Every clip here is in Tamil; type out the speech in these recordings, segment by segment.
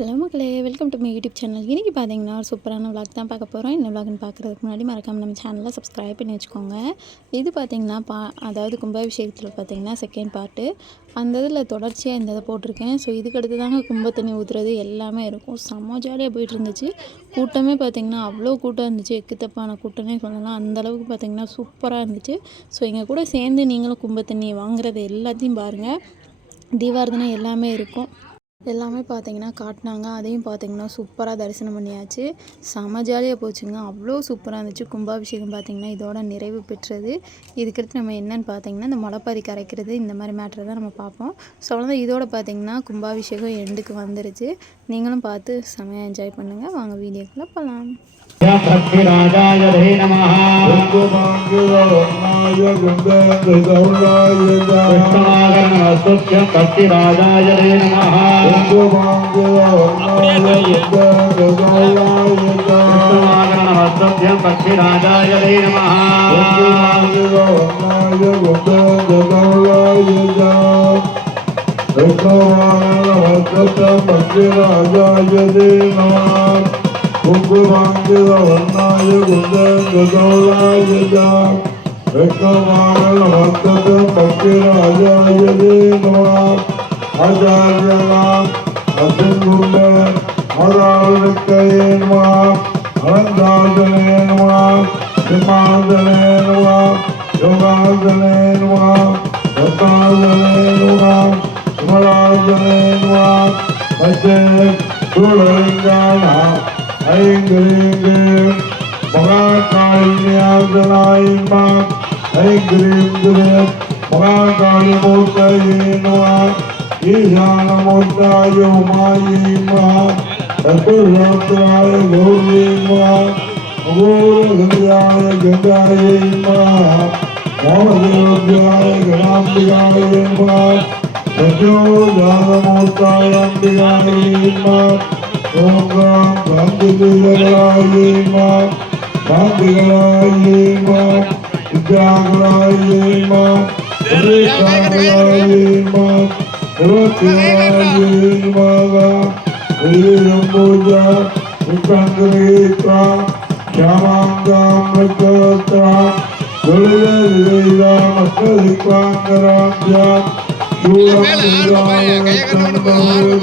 ஹலோ மக்களே welcome to my YouTube channel இன்றைக்கி பார்த்தீங்கன்னா ஒரு சூப்பரான விளாக் தான் பார்க்க போகிறோம் இந்த விளாக்னு பார்க்குறதுக்கு முன்னாடி மறக்காமல் நம்ம சேனலை சப்ஸ்கிரைப் பண்ணி வச்சுக்கோங்க. இது பார்த்தீங்கன்னா பா அதாவது கும்பாபிஷேகத்தில் பார்த்தீங்கன்னா செகண்ட் பார்ட்டு அந்த இதில் தொடர்ச்சியாக இந்த இதை போட்டிருக்கேன். ஸோ இதுக்கு அடுத்து தாங்க கும்ப தண்ணி ஊற்றுறது எல்லாமே இருக்கும். செம்ம ஜாலியாக போயிட்டு இருந்துச்சு. கூட்டமே பார்த்திங்கன்னா அவ்வளோ கூட்டம் இருந்துச்சு. எக்குத்தப்பான கூட்டமே சொல்லலாம். அந்த அளவுக்கு பார்த்தீங்கன்னா சூப்பராக இருந்துச்சு. ஸோ எங்கள் கூட சேர்ந்து நீங்களும் கும்ப தண்ணி வாங்குறது எல்லாத்தையும் பாருங்கள் தீபாரதனை எல்லாமே இருக்கும். எல்லாமே பார்த்தீங்கன்னா காட்டினாங்க. அதையும் பார்த்தீங்கன்னா சூப்பராக தரிசனம் பண்ணியாச்சு. செம ஜாலியாக போச்சுங்க. அவ்வளோ சூப்பராக இருந்துச்சு. கும்பாபிஷேகம் பார்த்தீங்கன்னா இதோட நிறைவு பெற்றது. இதுக்கடுத்து நம்ம என்னன்னு பார்த்தீங்கன்னா இந்த முளைப்பாரி கரைக்கிறது இந்த மாதிரி மேட்ரு தான் நம்ம பார்ப்போம். ஸோ அவ்வளோதான் இதோட பார்த்தீங்கன்னா கும்பாபிஷேகம் எண்டுக்கு வந்துருச்சு. நீங்களும் பார்த்து செமையாக என்ஜாய் பண்ணுங்கள் வாங்க வீடியோக்குள்ளே போகலாம் पक्षिराजाय नमः पक्षिराजाय नमः कुङ्कुमाङ्गवर्णाय गुन्दगौलाय रक्तवाणभक्त पक्षिराजाय नमः आचार्यना தேவன் குங்குமாங்கிதவர்ணாய குந்தங்கதோளாய வெக்கமானல வர்த்தத பக்கிராஜாய தேவா ஆச்சாரியனா அசிங்குண்ட மதாவிக்கையேன்மா அனந்தாசனேன்மா சிம்மாசனேன்மா யோகாசனேன்மா ரத்தாசனேன்மா ईशानमुद्राय उमायै नमः चतुर्भद्राय गौर्यै नमः अघोरभद्राय गदायै नमः मोहदेवभ्याय गणाम्बिकाय नमः प्रचोदानमूर्ताय अम्बिकाय नमः ॐ गां गान्धिजगराय नमः गान्धिगराय नमः विद्यागराय नमः विवेकाय नमः விக்ரங்கரேத்ரா ஷாமாங்காமிருத்தோத்ரா துளிதா மக்களிப்பாங்கராஜா சூரம்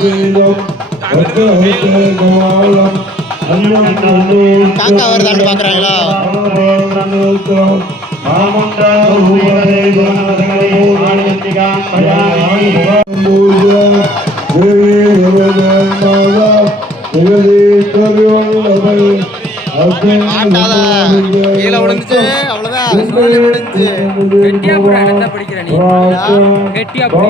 வேதம் காக்கா வருதான்னு பார்க்கறாங்களா? ஆட்டாத? கீழே விழுந்துச்சு. அவ்வளவுதான். சூழல் விழுந்துச்சு கெட்டியா கூட என்ன படிக்கிற நீ. கெட்டியா அப்படி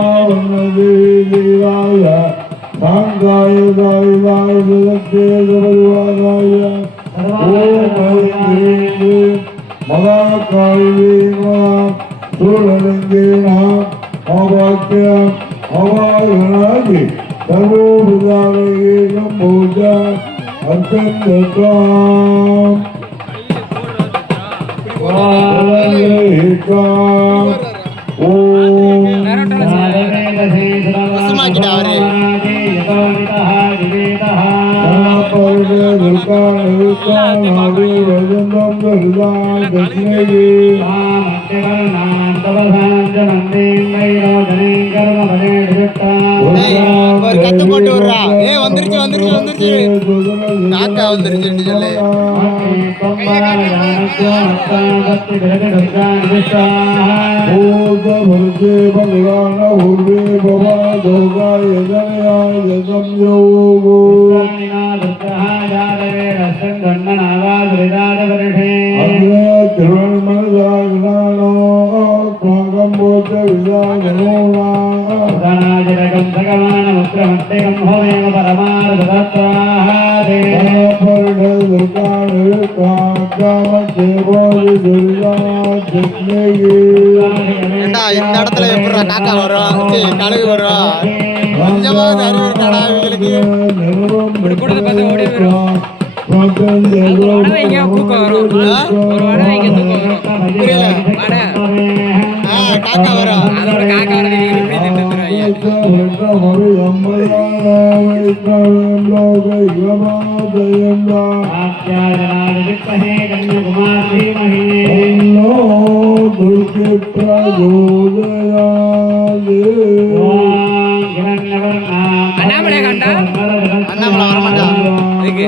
वाय जगते जगदुवादाय ओम ऐं ह्रीं मदा कालिनी मदा सुरलिङ्गेण अवाक्य अवाघनादि सर्वोपचारैः सम्भूता अत्यन्तताम् கத்து போட்டு விடுறா. ஏய், வந்துருச்சு, வந்துருச்சு, வந்துருச்சு. காக்கா வந்துருச்சு சொல்லு. அஷ்டங்கண்மனாவாதாரவருஷே அக்னோ திருவண்மனதாகினானோ கோங்கம்போச்ச விதாகனோனா தனாஜரகம் சகமான முக்கிரமத்தேகம் ஹோமேம பரமாரதத்தாஹாதே பரண துர்காணு காக்காம தேவோதி துர்கா ஜக்னேயி ஏண்டா இந்த இடத்துல எப்படி காக்கா வரும் கழுகு வரும் கொஞ்சமாவது அறிவு கடா இவங்களுக்கு. இப்படி கூட பார்த்து ஓடி வரும் வடை வைங்க, தூக்கம் வரும். ஒரு வடை வைங்க, தூக்கம் வரும். புரியல. வடை. காக்கா வரும். அதோட காக்கா நீங்க இப்படி அண்ணாமலை கண்டா அண்ணாமலை வரமாட்டான் இதுக்கு.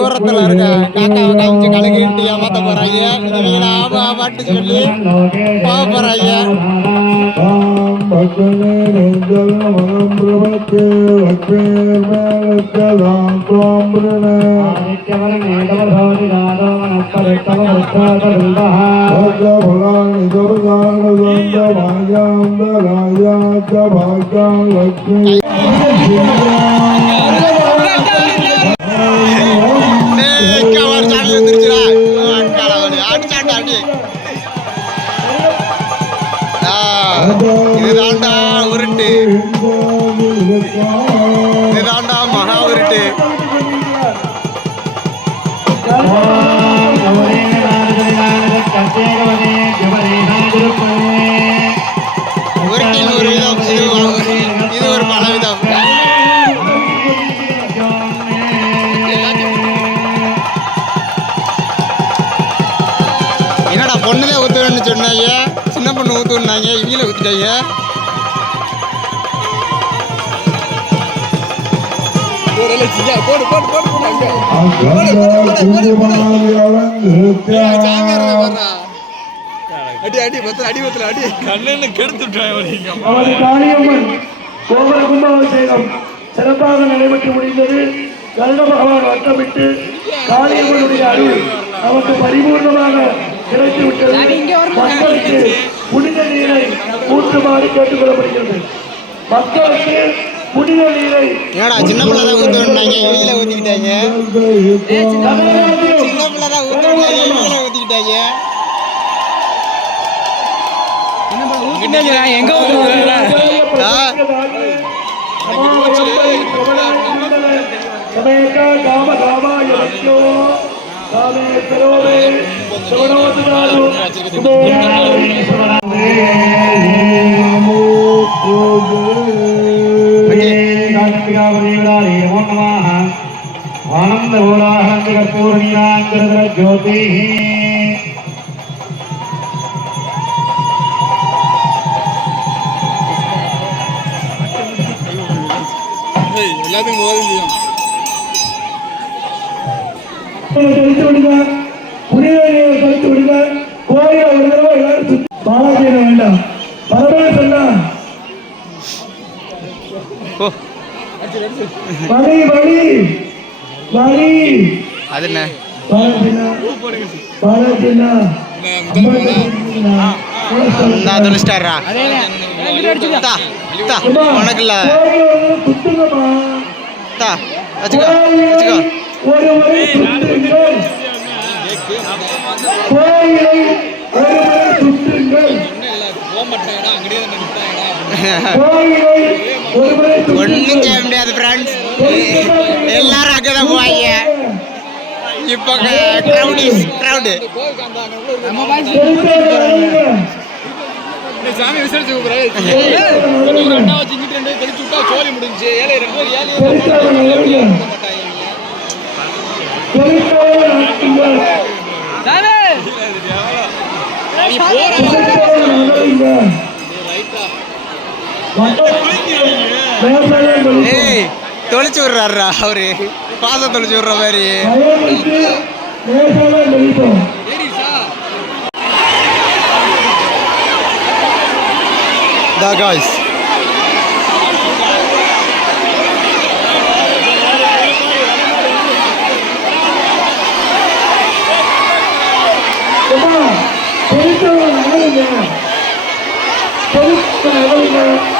தூரத்துல இருக்க. காக்காவை காமிச்சு கழுகிட்டு ஏமாத்த போறாங்க இவங்க ஆமா ஆமாட்டு சொல்லி. போக போறாங்க லட்சுமி ஆ, உருட்டு. இதுதான்டா மகா உருட்டு. உருட்டின் ஒரு விதம் இது ஒரு- இது ஒரு பல விதம் என்னடா பொண்ணுதான் பொண்ணு ஊத்துனாங்க இவங்கள ஊத்துட்டாங்க அடி அடி பத்திர அடி பத்திர அடி. நமது காளியம்மன் கோபுர கும்பாபிஷேகம் சிறப்பாக நடைபெற்று முடிந்தது. கருட பகவான் வட்டமிட்டு காளியம்மனுடைய அருள் நமக்கு பரிபூர்ணமாக கிடைத்து விட்டது மக்களுக்கு புனித நீரை ஊற்றுமாறு கேட்டுக்கொள்ளப்படுகிறது மக்களுக்கு புனித நீரை என்னடா சின்ன பிள்ளை தான் ஊத்துவேன்னாங்க இவங்கள ஊத்திக்கிட்டாங்க சின்ன பிள்ளை தான் ஊத்துனாங்க இவங்கள ஊத்திக்கிட்டாங்க எங்க ஊத்துறாங்க ஆனந்த ஓடாக பூர்ணியாந்திர ஜோதி. எல்லாத்தையும் போதும் செய்யும் கழித்து விடுங்க புனித நீரை கழித்து விடுங்க கோயில ஒரு தடவை எல்லாரும் பாலாஜி வேண்டாம். பரமேஸ்வரா ஓ. வழி வழி வழி அது என்ன? தொலைச்சிட்டாரா வச்சுக்கோ வச்சுக்கோ. ஒரு முறை சுற்றுங்கள் கோயிலை ஒரு முறை சுற்றுங்கள் கோயிலை ஒரு முறை ஒன்றும் செய்ய முடியாது ஃப்ரெண்ட்ஸ் எல்லாரும் அங்கே தான் போவாங்க. இப்போ க்ரௌடி க்ரௌடு சாமி விசாரிச்சு ரெண்டா வச்சு இங்கிட்டு ரெண்டு தெளிச்சு விட்டா சோழி முடிஞ்சு. ஏழை ரெண்டு ஏழை ஏய் தொலைச்சு விடுறாருடா அவரு. பாசம் தொலைச்சு விடுற மாதிரி. Da guys. பெருசாக நகருங்க சத்தான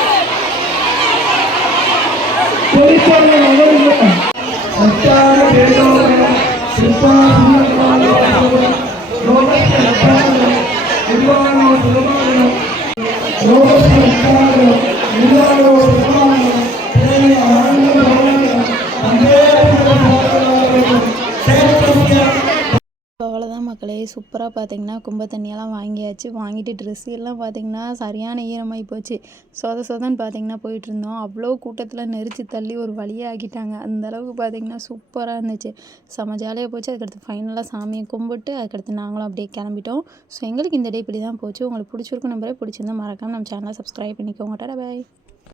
నిర్మాణం నిర్మాణం నిర్మాణం నిర్మాణం மக்களே சூப்பராக பார்த்தீங்கன்னா கும்ப தண்ணியெல்லாம் வாங்கியாச்சு. வாங்கிட்டு ட்ரெஸ் எல்லாம் பார்த்தீங்கன்னா சரியான ஈரமாகி போச்சு. சொத சொதன்னு பார்த்தீங்கன்னா போயிட்டு இருந்தோம். அவ்வளோ கூட்டத்தில் நெரிச்சு தள்ளி ஒரு வழியாக ஆக்கிட்டாங்க. அந்த அளவுக்கு பார்த்தீங்கன்னா சூப்பராக இருந்துச்சு. செம ஜாலியாக போச்சு. அதுக்கடுத்து ஃபைனலாக சாமியை கும்பிட்டு அதுக்கடுத்து நாங்களும் அப்படியே கிளம்பிட்டோம். ஸோ எங்களுக்கு இந்த டே இப்படி தான் போச்சு. உங்களுக்கு பிடிச்சிருக்கும் நம்பரே பிடிச்சிருந்தா மறக்காமல் நம்ம சேனலை சப்ஸ்கிரைப் பண்ணிக்கோங்க. டாடா பாய்